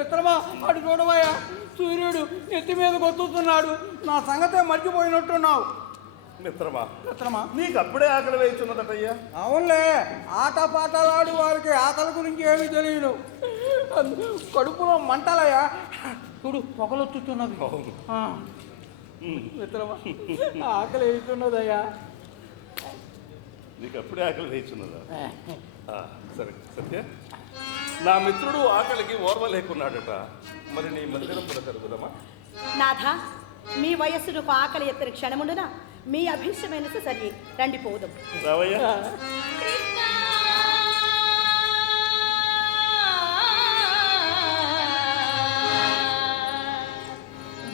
మిత్రమా అటు చూడవయ్యా. సూర్యుడు నెత్తి మీద కొత్తుతున్నాడు నా సంగతే మర్చిపోయినట్టున్నావు. మిత్రమా మిత్రమా? నీకు అప్పుడే ఆకలి వేయుచున్నదటయ్యా. అవునులే ఆట పాటలాడి వారికి ఆకలి గురించి ఏమీ తెలియదు. కడుపులో మంటలయ్యా. చూడు. ఆ, మిత్రమా ఆకలి వేస్తున్నదయ్యా నీకు అప్పుడే ఆకలి వేయుచున్నదా? ఆ, సరే సత్య. నా మిత్రుడు ఆకలికి ఓర్వ లేకున్నాడట మరి నీ మందిరం కూడా కలుగుదమా నాథ మీ వయస్సుకు ఆకలి ఎత్తని క్షణముండున? మీ అభీష్టమైన సరి రండి పోదాం. రావయ్యా.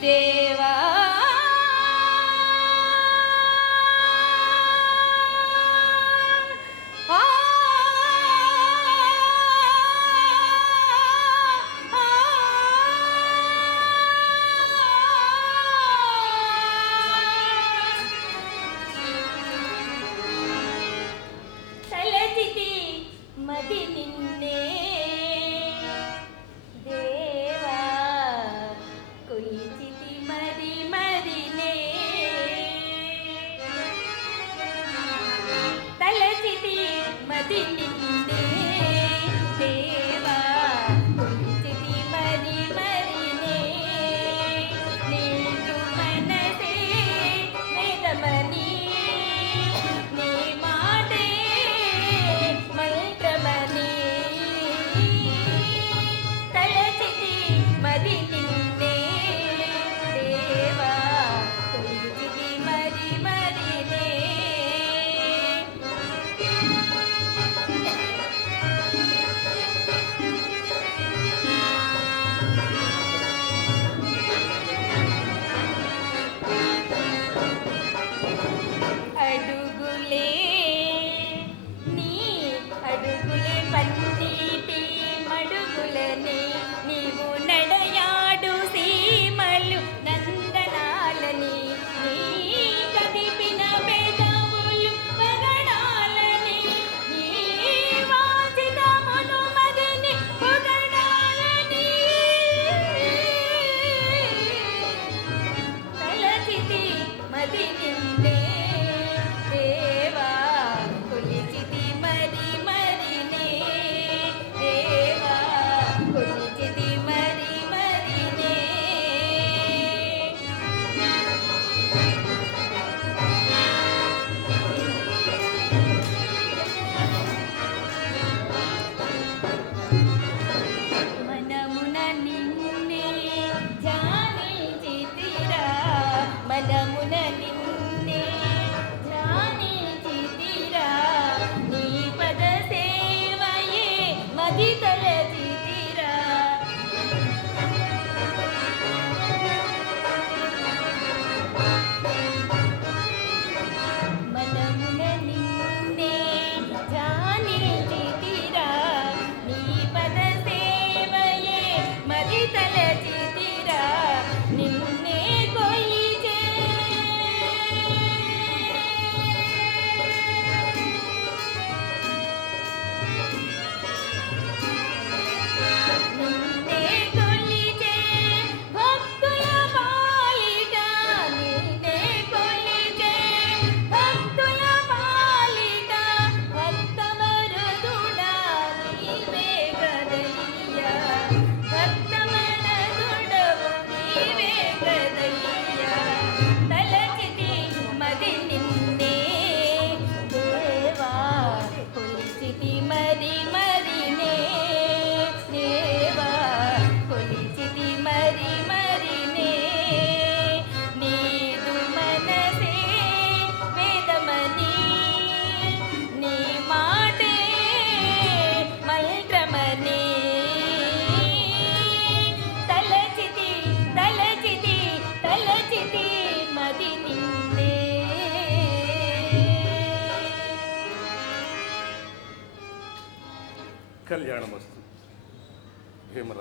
దేవా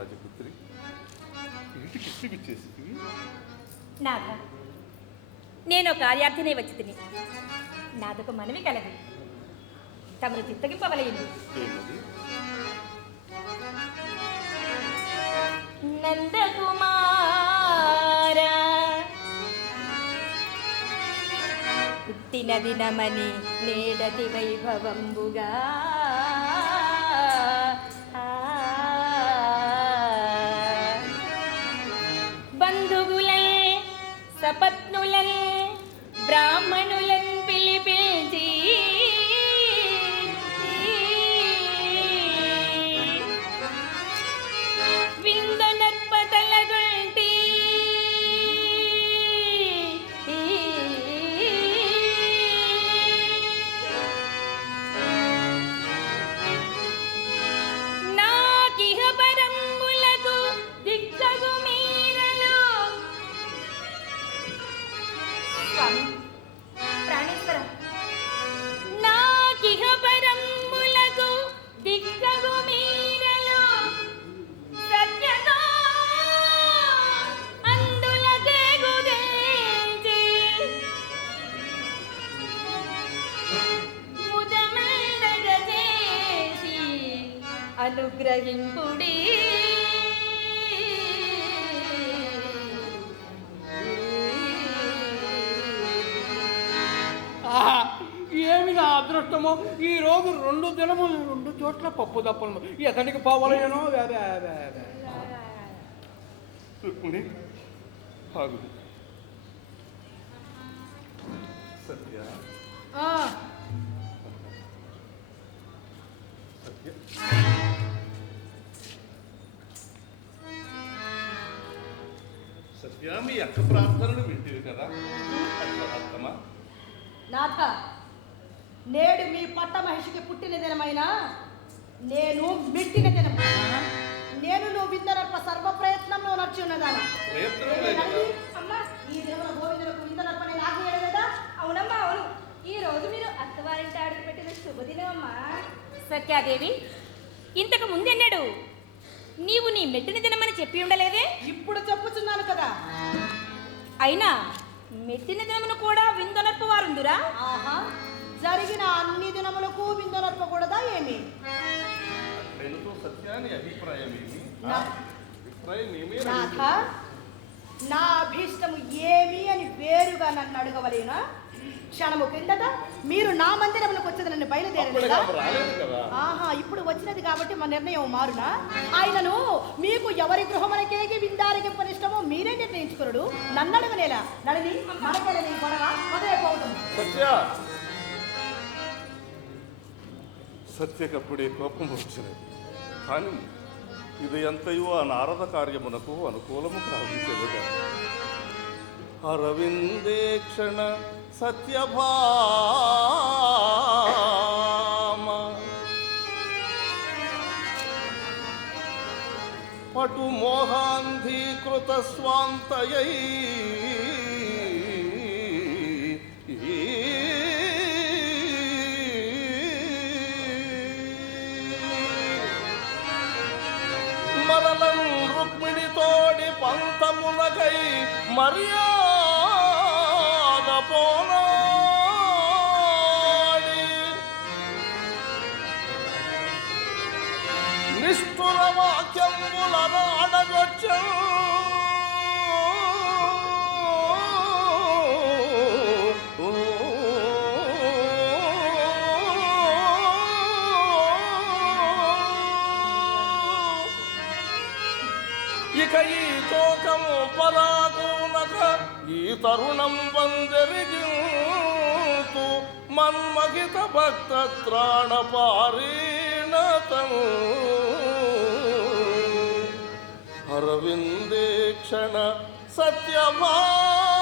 భీమరాజపుత్రి వీటికి ఇచ్చిచ్చేసి నాథ నేను కార్యార్థినే వచ్చి తిని నాదొక మనవి కలదు. తమరు చిత్తగింపవలయను ఏమది? నందకుమార పుట్టిన దినమని నేడటి వైభవంబుగా ఏమి నా అదృష్టమో? ఈ రోజు రెండు దినములు రెండు చోట్ల పప్పు దప్పలు రుక్మిణి ఆగు. సత్య. ఆ, సత్య. సత్య మీ అక్క ప్రార్థనలు వింటివి కదా? అట్లా అత్తమా నాథ నేడు మీ పట్ట మహిషికి పుట్టిన దినమైన నేను మెట్టిన దినం నేను నువ్వు విందనర్ప సర్వ ప్రయత్నంలో నచ్చి ఉన్నదాన? ప్రయత్నం లేదు అమ్మా. ఈ దినమున గోవిందులకు విందనర్ప నేను ఆజ్ఞ కదా అవునమ్మా అవును. ఈ రోజు మీరు అత్తవారింటి అడుగు పెట్టిన శుభదినం అమ్మా సత్యాదేవి ఇంతకు ముందెన్నడు? నీవు నీ మెట్టిన దినమని చెప్పి ఉండలేదే? ఇప్పుడు చెప్పుచున్నాను కదా. అయినా మెట్టిన దినమును కూడా విందనర్పు వారుందురా? ఆహా జరిగిన అన్ని దినములకు విందనర్పకూడదా ఏమి? నేనుతో సత్యాన్ని అభిప్రాయం ఏమి? నా- అభిప్రాయం ఏమి అని నాథ నా అభీష్టము ఏమి అని వేరుగా నన్ను అడగవలేనా? క్షణము క్రిందట మీరు నా మందిరములకు వచ్చేది నన్ను బయలుదేరలేదా? ఆహా ఇప్పుడు వచ్చినది కాబట్టి మా నిర్ణయం మారునా? ఆయనను మీకు ఎవరి గృహమునకేకి విందారికి ఇష్టమో మీరే నిర్ణయించుకున్నాడు నన్ను అడగనేలా నడిని మనకేలా నీ గొడవ మొదలై పోతుంది సత్య! సత్యకప్పుడే కోపం వచ్చినది. కానీ ఇది ఎంతయో ఆ నారద కార్యమునకు అనుకూలము కావించదుగా అరవిందేక్షణ సత్యభామ. పటు మోహాంధీకృత స్వాంతయై మరలం రుక్మిణితోడి పంతమునకై మర్యాద వాక్యముల అడగొచ్చు. ఇక ఈ తోకము పరాకునక ఈ తరుణం వందరిగింతు మన్మగిత భక్త త్రాణపారీణతము పారీణతము అరవిందే